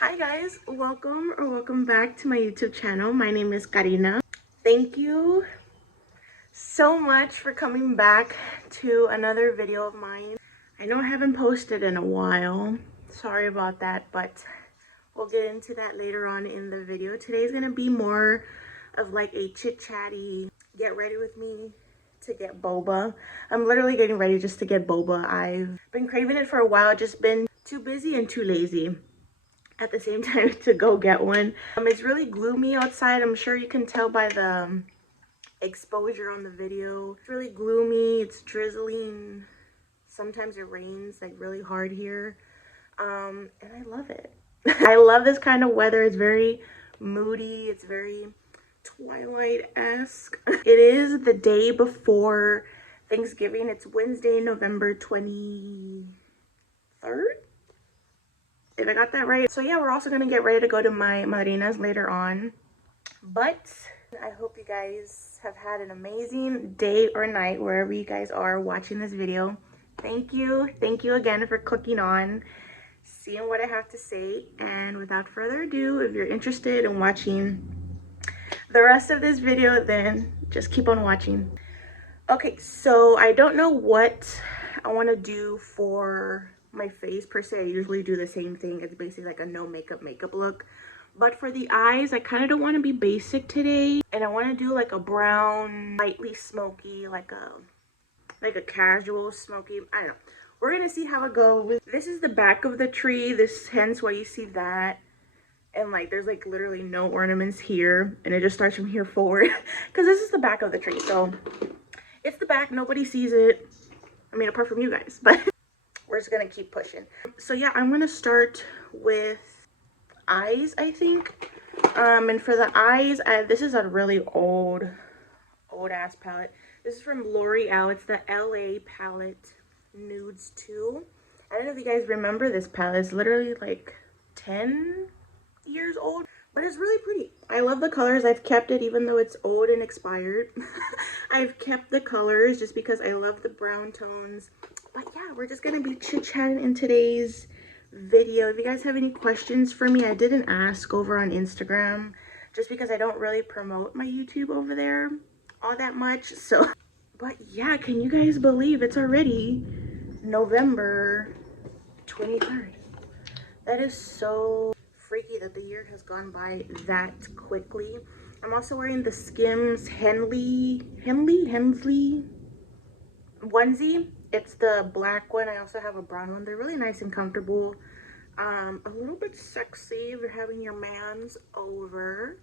Hi guys, welcome back to my YouTube channel. My name is Karina. Thank you so much for coming back to another video of mine. I know I haven't posted in a while. Sorry about that, but we'll get into that later on in the video. Today's gonna be more of like a chit-chatty, get ready with me to get boba. I'm literally getting ready just to get boba. I've been craving it for a while, just been too busy and too lazy at the same time to go get one. It's really gloomy outside. I'm sure you can tell by the exposure on the video. It's really gloomy, it's drizzling. Sometimes it rains like really hard here. And I love it. I love this kind of weather. It's very moody, it's very Twilight-esque. It is the day before Thanksgiving. It's Wednesday, November 23rd. If I got that right. So yeah, we're also gonna get ready to go to my madrina's later on. But I hope you guys have had an amazing day or night wherever you guys are watching this video. Thank you again for clicking on, seeing what I have to say. And without further ado, if you're interested in watching the rest of this video, then just keep on watching. Okay, so I don't know what I want to do for my face per se. I usually do the same thing. It's basically like a no makeup look. But for the eyes, I kind of don't want to be basic today, and I want to do like a brown, lightly smoky, like a casual smoky. I don't know. We're gonna see how it goes. This is the back of the tree. This hence why you see that. And like there's like literally no ornaments here, and it just starts from here forward because this is the back of the tree. So it's the back, nobody sees it. I mean, apart from you guys, but we're just gonna keep pushing. So yeah, I'm gonna start with eyes, I think. And for the eyes, this is a really old ass palette. This is from L'Oreal. It's the LA palette Nudes 2. I don't know if you guys remember this palette. It's literally like 10 years old, but it's really pretty. I love the colors. I've kept it even though it's old and expired. I've kept the colors just because I love the brown tones. But yeah, we're just gonna be chit-chatting in today's video. If you guys have any questions for me, I didn't ask over on Instagram just because I don't really promote my YouTube over there all that much. So but yeah, can you guys believe it's already November 23rd? That is so freaky that the year has gone by that quickly. I'm also wearing the Skims Henley onesie. It's the black one. I also have a brown one. They're really nice and comfortable. A little bit sexy if you're having your mans over,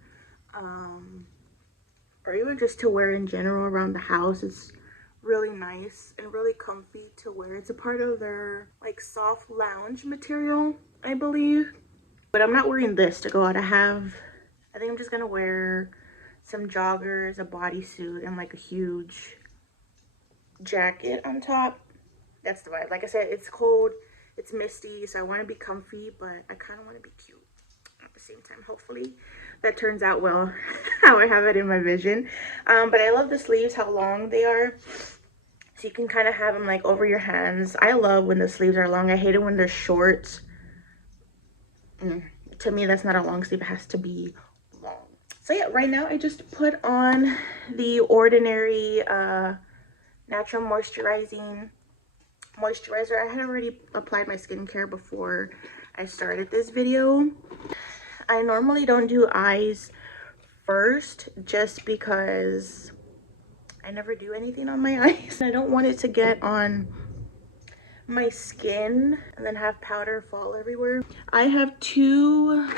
or even just to wear in general around the house. It's really nice and really comfy to wear. It's a part of their like soft lounge material, I believe. But I'm not wearing this to go out. I think I'm just gonna wear some joggers, a bodysuit, and like a huge jacket on top. That's the vibe. Like I said, it's cold, it's misty, so I want to be comfy, but I kind of want to be cute at the same time. Hopefully that turns out well how I have it in my vision. But I love the sleeves, how long they are, so you can kind of have them like over your hands. I love when the sleeves are long. I hate it when they're short. To me, that's not a long sleeve. It has to be long. So yeah, right now I just put on the Ordinary natural moisturizer. I had already applied my skincare before I started this video. I normally don't do eyes first just because I never do anything on my eyes. I don't want it to get on my skin and then have powder fall everywhere. I have two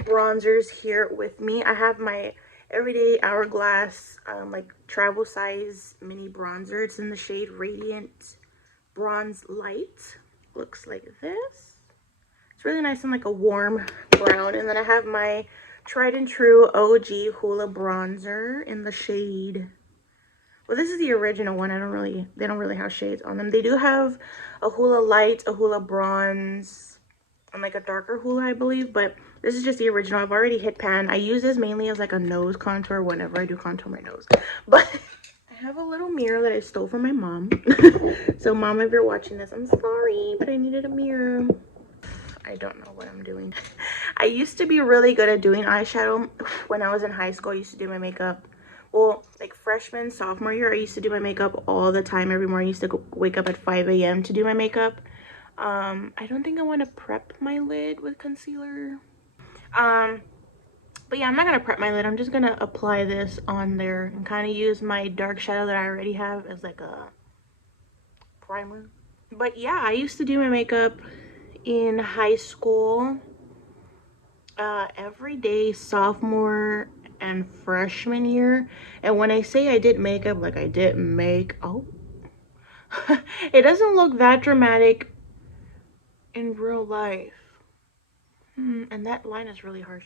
bronzers here with me. I have my everyday Hourglass like travel size mini bronzer. It's in the shade Radiant Bronze Light. Looks like this. It's really nice and like a warm brown. And then I have my tried and true OG Hoola bronzer in the shade, well, this is the original one. They don't really have shades on them. They do have a Hoola Light, a Hoola Bronze, and like a darker Hoola, I believe, but this is just the original. I've already hit pan. I use this mainly as like a nose contour whenever I do contour my nose. But I have a little mirror that I stole from my mom. So mom, if you're watching this, I'm sorry, but I needed a mirror. I don't know what I'm doing. I used to be really good at doing eyeshadow when I was in high school. I used to do my makeup, well, like freshman, sophomore year, I used to do my makeup all the time. Every morning I used to wake up at 5 a.m. to do my makeup. I don't think I want to prep my lid with concealer. But yeah, I'm not gonna prep my lid. I'm just gonna apply this on there and kind of use my dark shadow that I already have as like a primer. But yeah, I used to do my makeup in high school every day, sophomore and freshman year. And when I say I did makeup, like I did make, oh, it doesn't look that dramatic in real life. And that line is really harsh.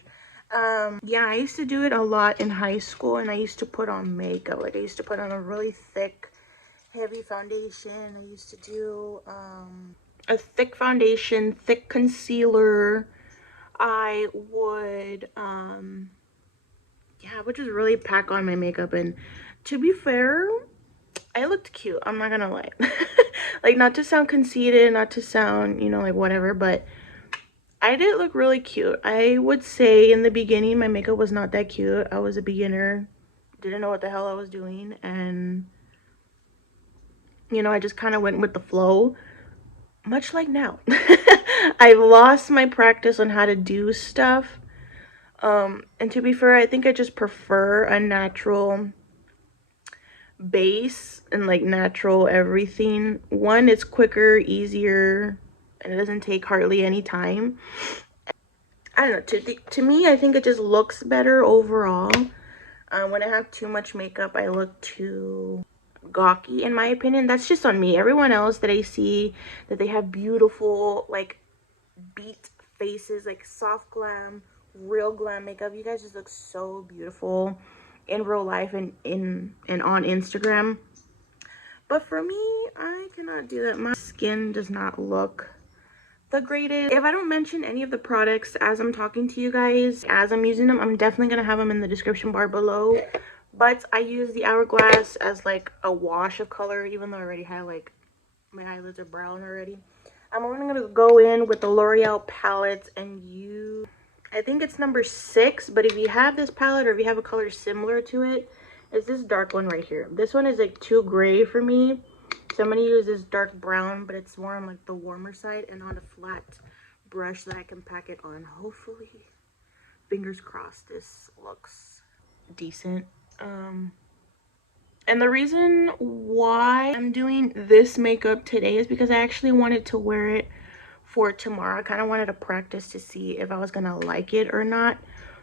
Yeah, I used to do it a lot in high school, and I used to put on makeup. Like I used to put on a really thick, heavy foundation. I used to do a thick foundation, thick concealer. I would yeah, I would just really pack on my makeup, and to be fair, I looked cute. I'm not gonna lie. Like, not to sound conceited, not to sound, you know, like whatever, but I did look really cute. I would say in the beginning my makeup was not that cute. I was a beginner, didn't know what the hell I was doing, and you know, I just kind of went with the flow, much like now. I've lost my practice on how to do stuff. And to be fair, I think I just prefer a natural base and like natural everything. One, it's quicker, easier, and it doesn't take hardly any time. I don't know, to me, I think it just looks better overall. When I have too much makeup, I look too gawky, in my opinion. That's just on me. Everyone else that I see, that they have beautiful, like, beat faces, like soft glam, real glam makeup. You guys just look so beautiful in real life and on Instagram. But for me, I cannot do that. My skin does not look the greatest. If I don't mention any of the products as I'm talking to you guys, as I'm using them, I'm definitely gonna have them in the description bar below. But I use the Hourglass as like a wash of color, even though I already had like my eyelids are brown already. I'm only gonna go in with the L'Oreal palettes and use, I think it's number 6, but if you have this palette or if you have a color similar to it, it's this dark one right here. This one is like too gray for me, so I'm gonna use this dark brown, but it's more on like the warmer side and on a flat brush that I can pack it on. Hopefully, fingers crossed, this looks decent. And the reason why I'm doing this makeup today is because I actually wanted to wear it for tomorrow. I kind of wanted to practice to see if I was gonna like it or not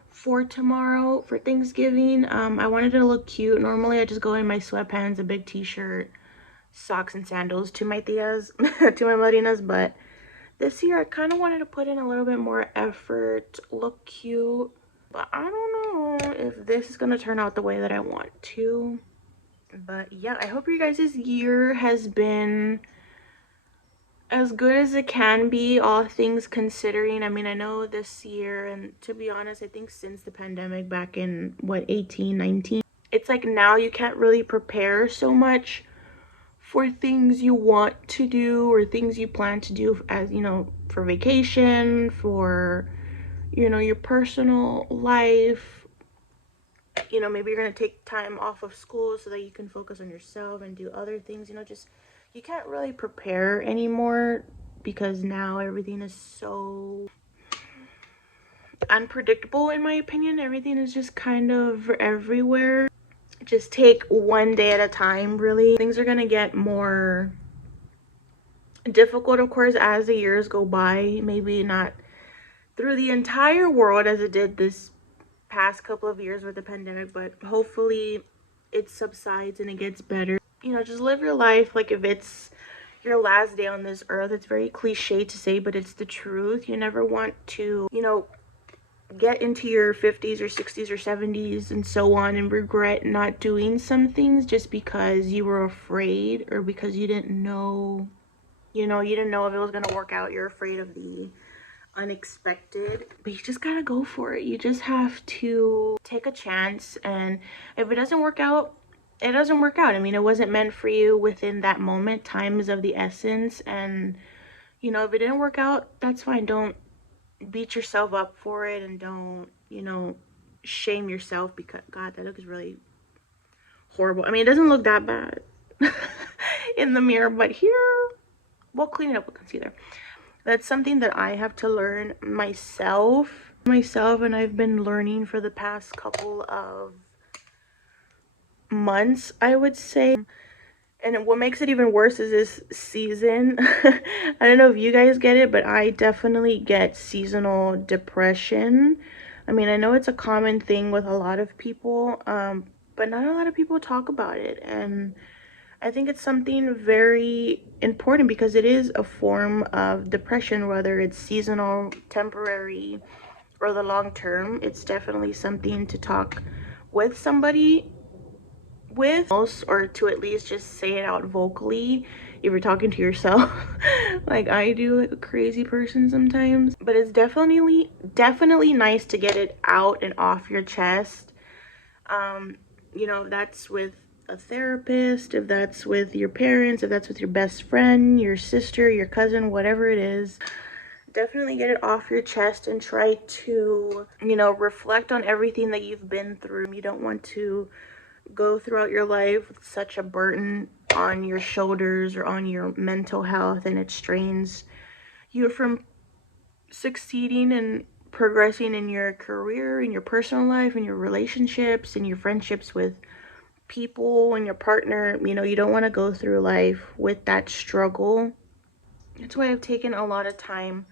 for tomorrow, for Thanksgiving. I wanted to look cute. Normally I just go in my sweatpants, a big t-shirt, socks and sandals to my tias, to my madrinas, but this year I kind of wanted to put in a little bit more effort, look cute, but I don't know if this is gonna turn out the way that I want to. But yeah, I hope your guys' year has been as good as it can be, all things considering. I mean, I know this year, and to be honest, I think since the pandemic back in what, 18, 19, it's like now you can't really prepare so much for things you want to do or things you plan to do, as you know, for vacation, for, you know, your personal life. You know, maybe you're gonna take time off of school so that you can focus on yourself and do other things. You know, just, you can't really prepare anymore because now everything is so unpredictable, in my opinion. Everything is just kind of everywhere. Just take one day at a time, really. Things are gonna get more difficult, of course, as the years go by. Maybe not through the entire world as it did this past couple of years with the pandemic, but hopefully it subsides and it gets better. You know, just live your life like if it's your last day on this earth. It's very cliche to say, but it's the truth. You never want to, you know, get into your 50s or 60s or 70s and so on and regret not doing some things just because you were afraid or because you didn't know, you know, you didn't know if it was going to work out. You're afraid of the unexpected, but you just gotta go for it. You just have to take a chance, and if it doesn't work out, it doesn't work out. I mean, it wasn't meant for you within that moment. Time is of the essence, and you know, if it didn't work out, that's fine. Don't beat yourself up for it, and don't, you know, shame yourself because, God, that looks really horrible. I mean, it doesn't look that bad in the mirror, but here, we'll clean it up with concealer. That's something that I have to learn myself, and I've been learning for the past couple of months, I would say. And what makes it even worse is this season. I don't know if you guys get it, but I definitely get seasonal depression. I mean, I know it's a common thing with a lot of people, but not a lot of people talk about it. And I think it's something very important because it is a form of depression, whether it's seasonal, temporary, or the long term. It's definitely something to talk with somebody with, or to at least just say it out vocally if you're talking to yourself like I do, like a crazy person sometimes. But it's definitely nice to get it out and off your chest. You know, that's with a therapist, if that's with your parents, if that's with your best friend, your sister, your cousin, whatever it is. Definitely get it off your chest and try to, you know, reflect on everything that you've been through. You don't want to go throughout your life with such a burden on your shoulders or on your mental health, and it strains you from succeeding and progressing in your career, in your personal life, in your relationships, in your friendships with people and your partner. You know, you don't want to go through life with that struggle. That's why I've taken a lot of time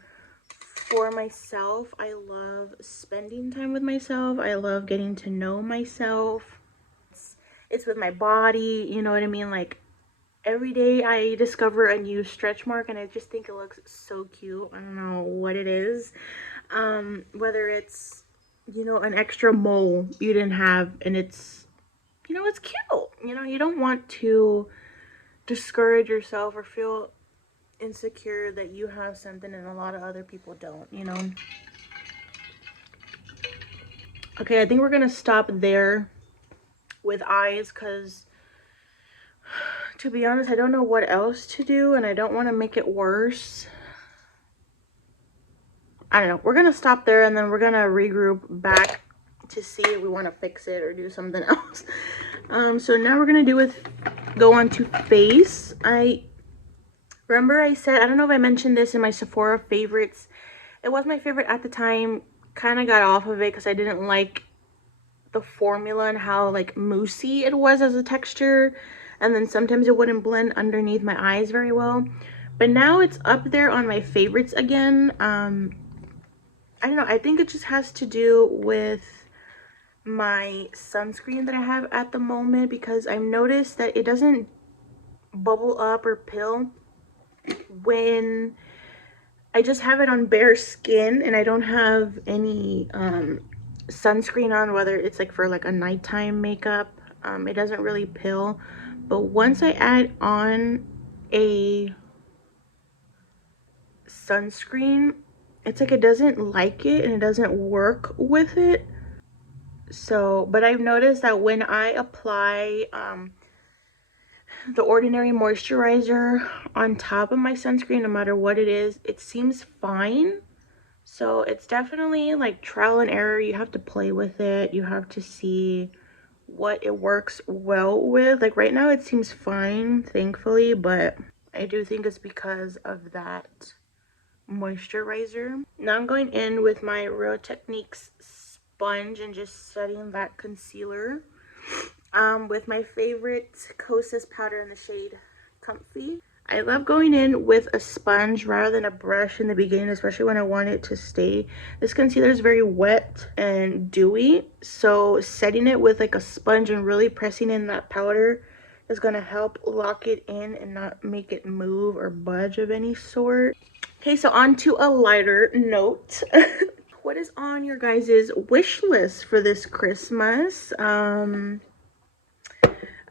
for myself. I love spending time with myself. I love getting to know myself. It's with my body, you know what I mean? Like, every day I discover a new stretch mark and I just think it looks so cute. I don't know what it is. Whether it's, you know, an extra mole you didn't have and it's, you know, it's cute. You know, you don't want to discourage yourself or feel insecure that you have something and a lot of other people don't, you know. Okay, I think we're gonna stop there with eyes because, to be honest, I don't know what else to do and I don't want to make it worse. I don't know. We're gonna stop there and then we're gonna regroup back to see if we want to fix it or do something else. So now we're gonna go on to face. I remember I said, I don't know if I mentioned this in my Sephora favorites. It was my favorite at the time. Kind of got off of it because I didn't like the formula and how like moussey it was as a texture, and then sometimes it wouldn't blend underneath my eyes very well. But now it's up there on my favorites again. I don't know, I think it just has to do with my sunscreen that I have at the moment, because I've noticed that it doesn't bubble up or pill when I just have it on bare skin and I don't have any sunscreen on, whether it's like for like a nighttime makeup. It doesn't really pill. But once I add on a sunscreen, it's like it doesn't like it and it doesn't work with it. So, but I've noticed that when I apply the ordinary moisturizer on top of my sunscreen, no matter what it is, it seems fine. So it's definitely like trial and error. You have to play with it. You have to see what it works well with. Like right now it seems fine, thankfully, but I do think it's because of that moisturizer. Now I'm going in with my Real Techniques sponge and just setting that concealer with my favorite Kosas powder in the shade Comfy. I love going in with a sponge rather than a brush in the beginning, especially when I want it to stay. This concealer is very wet and dewy, so setting it with like a sponge and really pressing in that powder is going to help lock it in and not make it move or budge of any sort. Okay, so on to a lighter note. What is on your guys' wish list for this Christmas?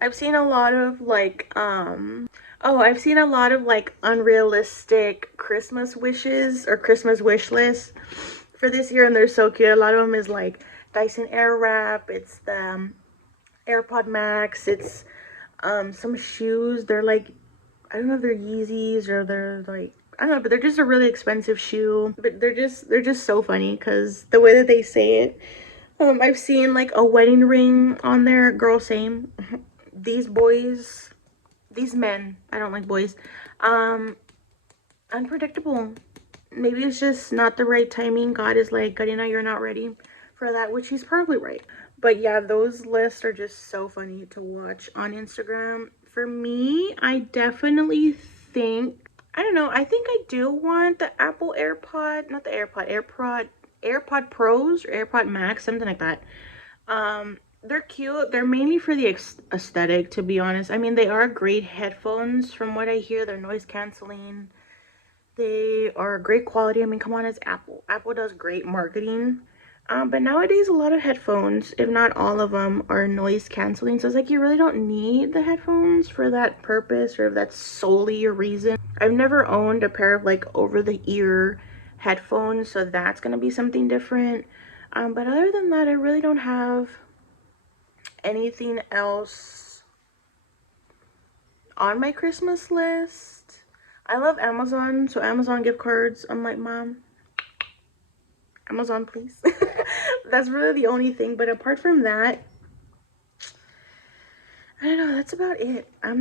I've seen a lot of like I've seen a lot of like unrealistic Christmas wishes or Christmas wish lists for this year, and they're so cute. A lot of them is like Dyson Airwrap, it's the AirPod Max, it's some shoes. They're like I don't know if they're Yeezys or they're like, I don't know, but they're just a really expensive shoe. But they're just so funny because the way that they say it. I've seen like a wedding ring on there. Girl, same. These boys, these men, I don't like boys. Unpredictable. Maybe it's just not the right timing. God is like, Karina, you're not ready for that, which he's probably right. But yeah, those lists are just so funny to watch on Instagram. For me, I definitely think, I don't know, I think I do want the Apple AirPod, not the AirPod Pros or AirPod Max, something like that. They're cute. They're mainly for the aesthetic, to be honest. I mean, they are great headphones. From what I hear, they're noise canceling. They are great quality. I mean, come on, it's Apple. Apple does great marketing. But nowadays, a lot of headphones, if not all of them, are noise canceling. So it's like you really don't need the headphones for that purpose, or if that's solely your reason. I've never owned a pair of like over-the-ear headphones, so that's gonna be something different. But other than that, I really don't have anything else on my Christmas list. I love Amazon, so Amazon gift cards. I'm like, Mom, Amazon, please. That's really the only thing. But apart from that, I don't know, that's about it. I'm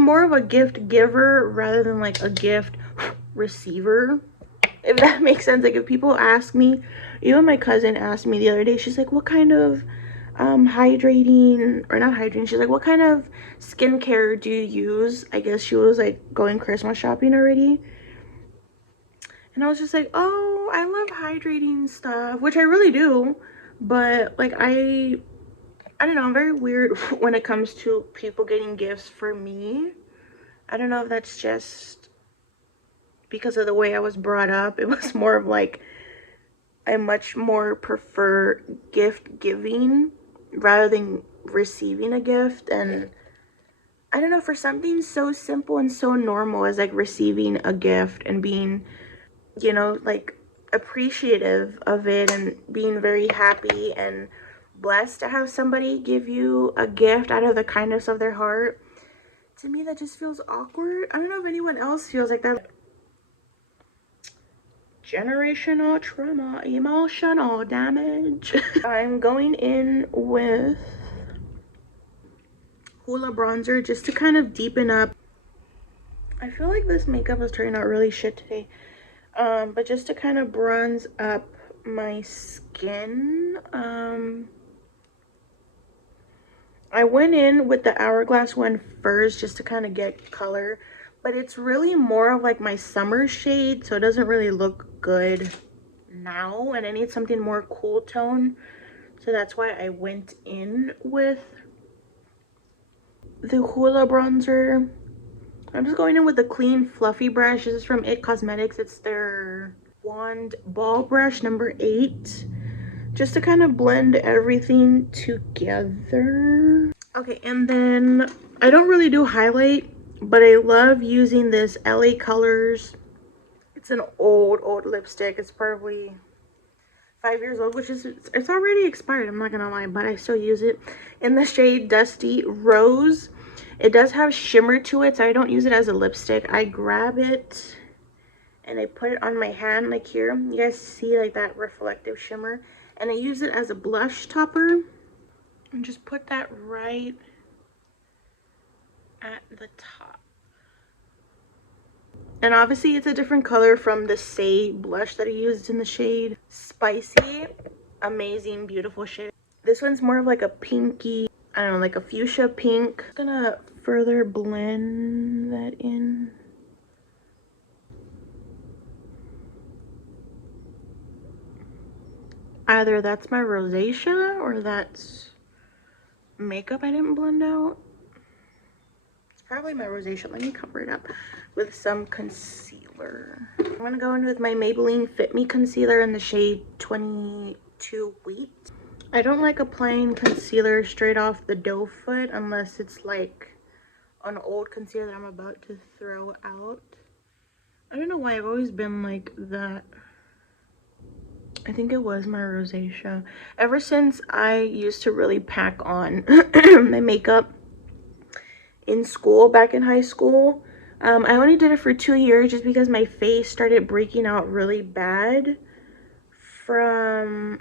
more of a gift giver rather than like a gift receiver, if that makes sense. Like if people ask me, even my cousin asked me the other day, she's like, what kind of hydrating, or not hydrating, she's like, what kind of skincare do you use? I guess she was like going Christmas shopping already, and I was just like, oh, I love hydrating stuff, which I really do. But like I don't know, I'm very weird when it comes to people getting gifts for me. I don't know if that's just because of the way I was brought up. It was more of like, I much more prefer gift giving rather than receiving a gift. And I don't know, for something so simple and so normal as like receiving a gift and being, you know, like appreciative of it and being very happy and blessed to have somebody give you a gift out of the kindness of their heart, to me that just feels awkward. I don't know if anyone else feels like that. Generational trauma, emotional damage. I'm going in with Hoola bronzer just to kind of deepen up. I feel like this makeup is turning out really shit today. But just to kind of bronze up my skin. I went in with the Hourglass one first just to kind of get color, but it's really more of like my summer shade, so it doesn't really look good now, and I need something more cool tone, so that's why I went in with the Hoola bronzer. I'm just going in with a clean fluffy brush. This is from It Cosmetics. It's their wand ball brush number 8, just to kind of blend everything together. Okay, and then I don't really do highlight, but I love using this LA Colors. It's an old lipstick. It's probably 5 years old, which is, it's already expired, I'm not gonna lie, but I still use it. In the shade Dusty Rose. It does have shimmer to it, so I don't use it as a lipstick. I grab it and I put it on my hand, like here. You guys see like that reflective shimmer, and I use it as a blush topper and just put that right at the top. And obviously it's a different color from the Say blush that I used in the shade Spicy. Amazing, beautiful shade. This one's more of like a pinky, I don't know, like a fuchsia pink. I'm gonna further blend that in. Either that's my rosacea or that's makeup I didn't blend out. It's probably my rosacea. Let me cover it up with some concealer. I'm gonna go in with my Maybelline Fit Me concealer in the shade 22 Wheat. I don't like applying concealer straight off the doe foot unless it's like an old concealer that I'm about to throw out. I don't know why I've always been like that. I think it was my rosacea. Ever since I used to really pack on my makeup in school, back in high school. I only did it for 2 years just because my face started breaking out really bad from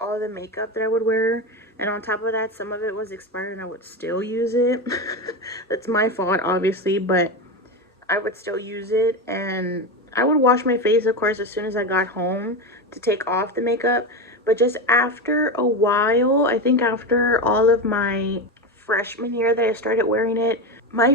all the makeup that I would wear. And on top of that, some of it was expired and I would still use it. That's my fault, obviously, but I would still use it. And I would wash my face, of course, as soon as I got home to take off the makeup. But just after a while, I think after all of my freshman year that I started wearing it, my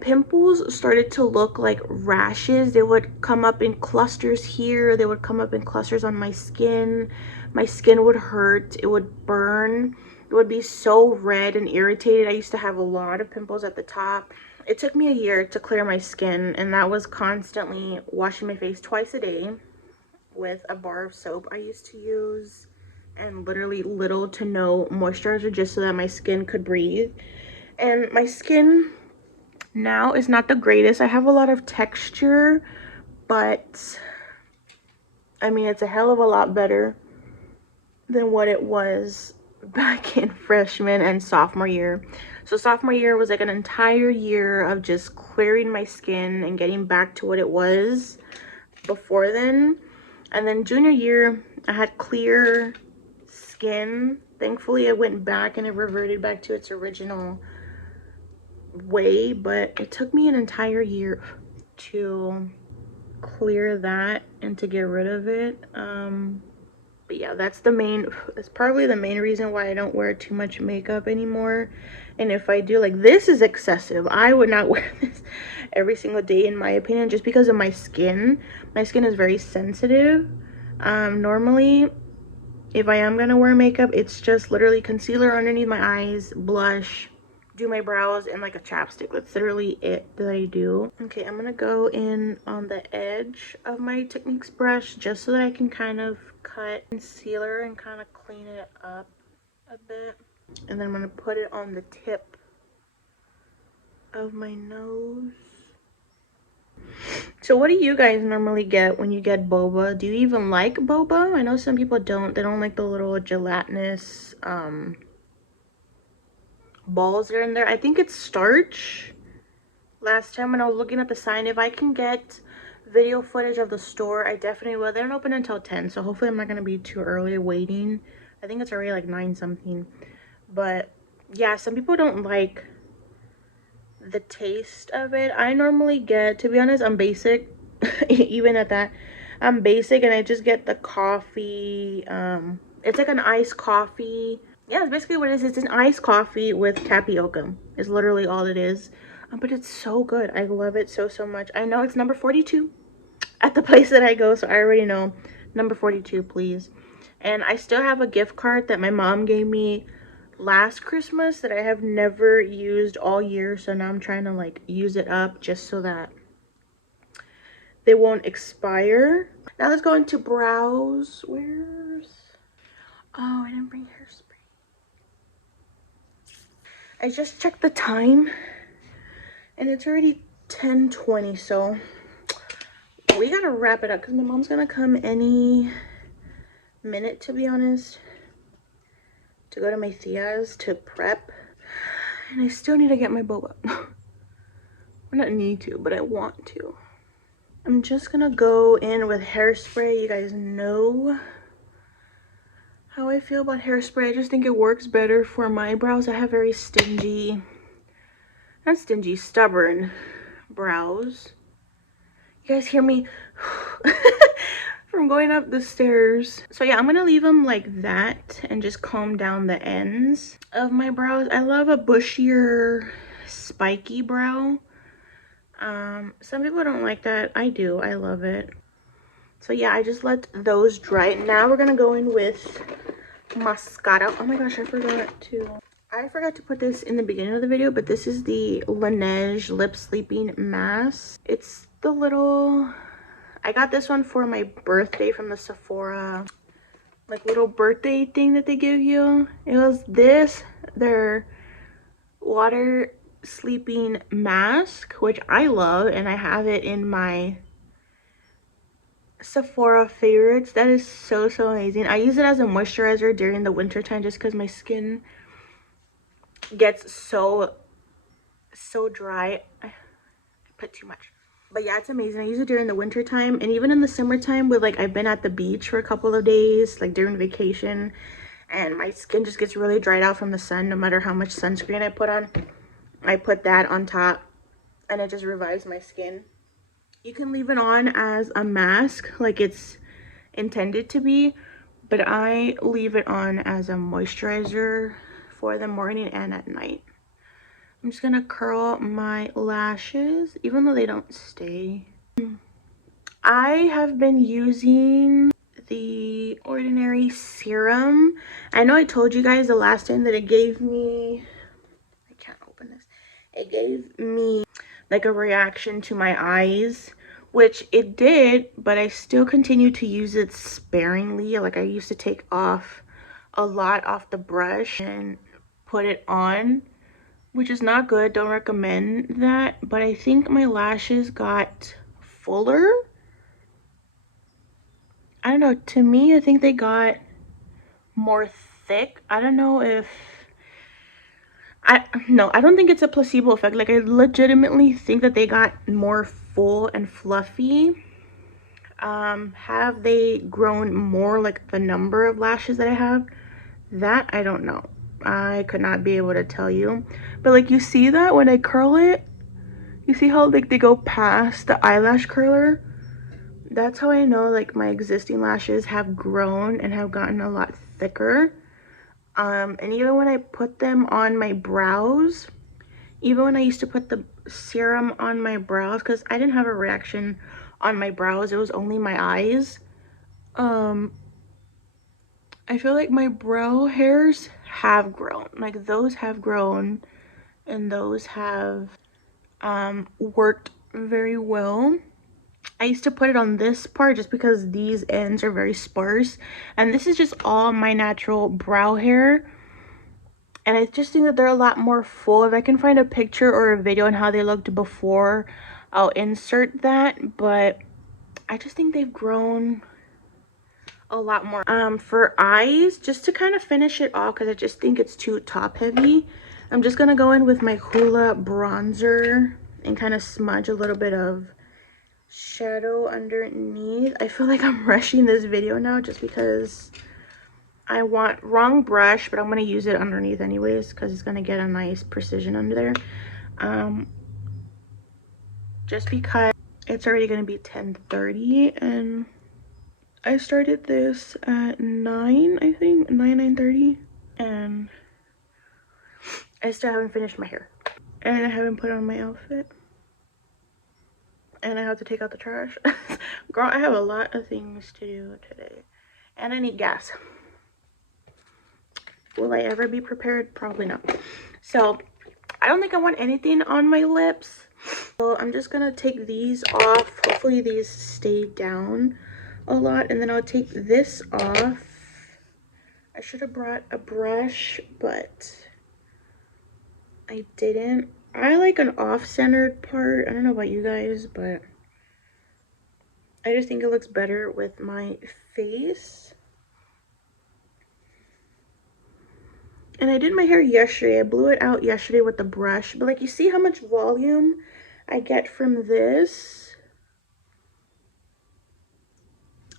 pimples started to look like rashes. They would come up in clusters here. They would come up in clusters on my skin. My skin would hurt. It would burn. It would be so red and irritated. I used to have a lot of pimples at the top. It took me a year to clear my skin, and that was constantly washing my face twice a day with a bar of soap I used to use, and literally little to no moisturizer just so that my skin could breathe. And my skin now is not the greatest. I have a lot of texture, but I mean, it's a hell of a lot better than what it was back in freshman and sophomore year. So sophomore year was like an entire year of just clearing my skin and getting back to what it was before then. And then junior year, I had clear skin. Thankfully, I went back and it reverted back to its original way, but it took me an entire year to clear that and to get rid of it. But yeah, that's probably the main reason why I don't wear too much makeup anymore. And if I do, like, this is excessive. I would not wear this every single day, in my opinion, just because of my skin. My skin is very sensitive. Normally, if I am gonna wear makeup, it's just literally concealer underneath my eyes, blush, do my brows, and like a chapstick. That's literally it that I do. Okay, I'm gonna go in on the edge of my Techniques brush just so that I can kind of cut concealer and kind of clean it up a bit. And then I'm gonna put it on the tip of my nose. So what do you guys normally get when you get boba? Do you even like boba? I know some people don't. They don't like the little gelatinous balls that are in there. I think it's starch. Last time when I was looking at the sign, if I can get video footage of the store, I definitely will. They don't open until 10, so hopefully I'm not going to be too early waiting. I think it's already like 9 something. But yeah, some people don't like the taste of it. I normally get, to be honest, I'm basic. Even at that, I'm basic, and I just get the coffee. It's like an iced coffee. Yeah, it's basically what it is. It's an iced coffee with tapioca. It's literally all it is. But it's so good. I love it so much. I know it's number 42 at the place that I go, so I already know. Number 42, please. And I still have a gift card that my mom gave me last Christmas that I have never used all year, so now I'm trying to like use it up just so that they won't expire. Now let's go into brows. Oh, I didn't bring hairspray. I just checked the time and it's already 10:20, so we gotta wrap it up because my mom's gonna come any minute, to be honest, to go to my tia's to prep. And I still need to get my boba. I not need to, but I want to. I'm just gonna go in with hairspray. You guys know how I feel about hairspray. I just think it works better for my brows. I have very stingy, not stingy, stubborn brows. You guys hear me from going up the stairs. So yeah, I'm gonna leave them like that and just comb down the ends of my brows. I love a bushier, spiky brow. Some people don't like that. I do. I love it. So yeah, I just let those dry. Now we're gonna go in with mascara. Oh my gosh, I forgot to put this in the beginning of the video, but this is the Laneige lip sleeping mask. It's the little, I got this one for my birthday from the Sephora, like little birthday thing that they give you. It was this, their water sleeping mask, which I love, and I have it in my Sephora favorites. That is so amazing. I use it as a moisturizer during the winter time just because my skin gets so so dry. I put too much. But yeah, it's amazing. I use it during the winter time, and even in the summertime with like I've been at the beach for a couple of days, like during vacation, and my skin just gets really dried out from the sun no matter how much sunscreen I put on. I put that on top and it just revives my skin. You can leave it on as a mask like it's intended to be, but I leave it on as a moisturizer for the morning and at night. I'm just gonna curl my lashes even though they don't stay. I have been using the Ordinary serum. I know I told you guys the last time that it gave me, I can't open this, it gave me like a reaction to my eyes, which it did, but I still continue to use it sparingly. Like I used to take off a lot off the brush and put it on, which is not good. Don't recommend that. But I think my lashes got fuller. I don't know, to me I think they got more thick. I don't know if I don't think it's a placebo effect. Like I legitimately think that they got more full and fluffy. Have they grown more, like the number of lashes that I have? That I don't know. I could not be able to tell you. But like you see that when I curl it, you see how like they go past the eyelash curler? That's how I know like my existing lashes have grown and have gotten a lot thicker. And even when I put them on my brows, even when I used to put the serum on my brows, because I didn't have a reaction on my brows, it was only my eyes. I feel like my brow hairs have grown. Like those have grown and those have worked very well. I used to put it on this part just because these ends are very sparse, and this is just all my natural brow hair, and I just think that they're a lot more full. If I can find a picture or a video on how they looked before, I'll insert that, but I just think they've grown a lot more. For eyes, just to kind of finish it off because I just think it's too top heavy, I'm just gonna go in with my Hoola bronzer and kind of smudge a little bit of shadow underneath. I feel like I'm rushing this video now just because I want, wrong brush, but I'm going to use it underneath anyways because it's going to get a nice precision under there. Just because it's already going to be 10:30 and I started this at 9, I think 9:30, and I still haven't finished my hair and I haven't put on my outfit. And I have to take out the trash. Girl, I have a lot of things to do today. And I need gas. Will I ever be prepared? Probably not. So, I don't think I want anything on my lips. So, I'm just going to take these off. Hopefully, these stay down a lot. And then I'll take this off. I should have brought a brush, but I didn't. I like an off-centered part. I don't know about you guys, but I just think it looks better with my face. And I did my hair yesterday. I blew it out yesterday with the brush. But like, you see how much volume I get from this?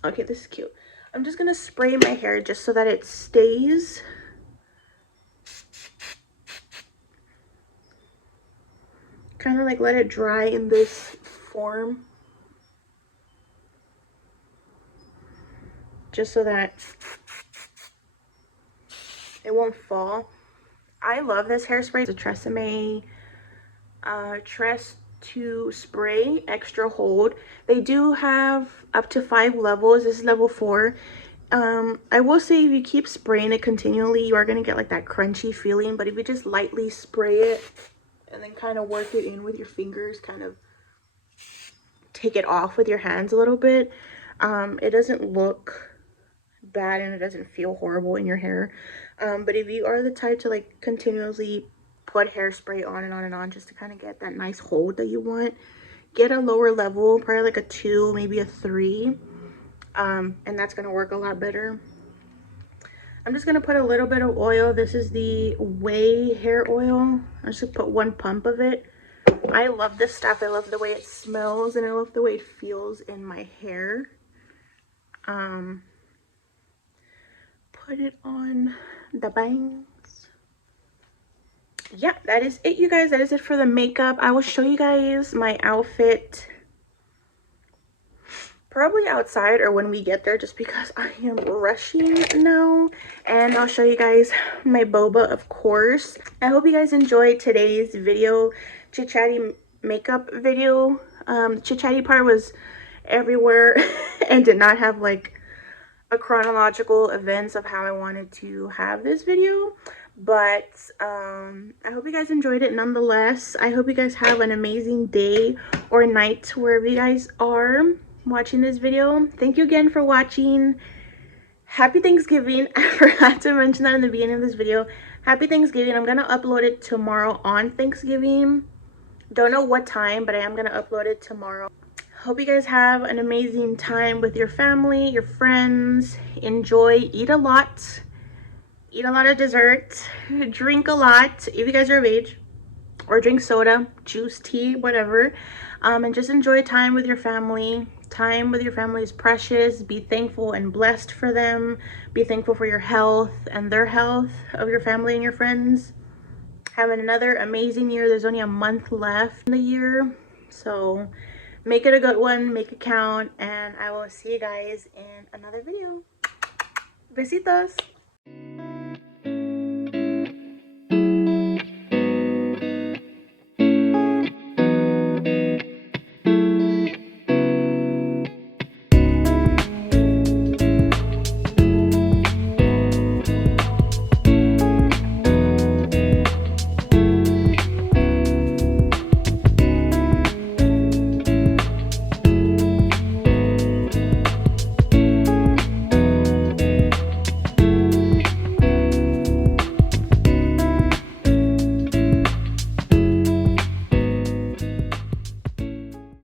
Okay, this is cute. I'm just going to spray my hair just so that it stays. Kind of like let it dry in this form. Just so that it won't fall. I love this hairspray. It's a Tresemme Tress 2 spray extra hold. They do have up to 5 levels. This is level 4. I will say if you keep spraying it continually, you are going to get like that crunchy feeling, but if you just lightly spray it and then kind of work it in with your fingers, kind of take it off with your hands a little bit, it doesn't look bad and it doesn't feel horrible in your hair. But if you are the type to like continuously put hairspray on and on and on just to kind of get that nice hold that you want, get a lower level, probably like a 2, maybe a 3, and that's going to work a lot better. I'm just gonna put a little bit of oil. This is the Way hair oil. I'm just gonna put 1 pump of it. I love this stuff. I love the way it smells and I love the way it feels in my hair. Put it on the bangs. Yeah, that is it, you guys. That is it for the makeup. I will show you guys my outfit probably outside or when we get there, just because I am rushing now. And I'll show you guys my boba, of course. I hope you guys enjoyed today's video, chit chatty makeup video. The chit chatty part was everywhere and did not have like a chronological events of how I wanted to have this video, but I hope you guys enjoyed it nonetheless. I hope you guys have an amazing day or night wherever you guys are watching this video. Thank you again for watching. Happy Thanksgiving. I forgot to mention that in the beginning of this video. Happy Thanksgiving. I'm gonna upload it tomorrow on Thanksgiving. Don't know what time, but I am gonna upload it tomorrow. Hope you guys have an amazing time with your family, your friends. Enjoy, eat a lot of dessert, drink a lot if you guys are of age, or drink soda, juice, tea, whatever, and just enjoy time with your family. Time with your family is precious. Be thankful and blessed for them. Be thankful for your health and their health of your family and your friends. Having another amazing year. There's only a month left in the year, so make it a good one, make it count, and I will see you guys in another video. Besitos.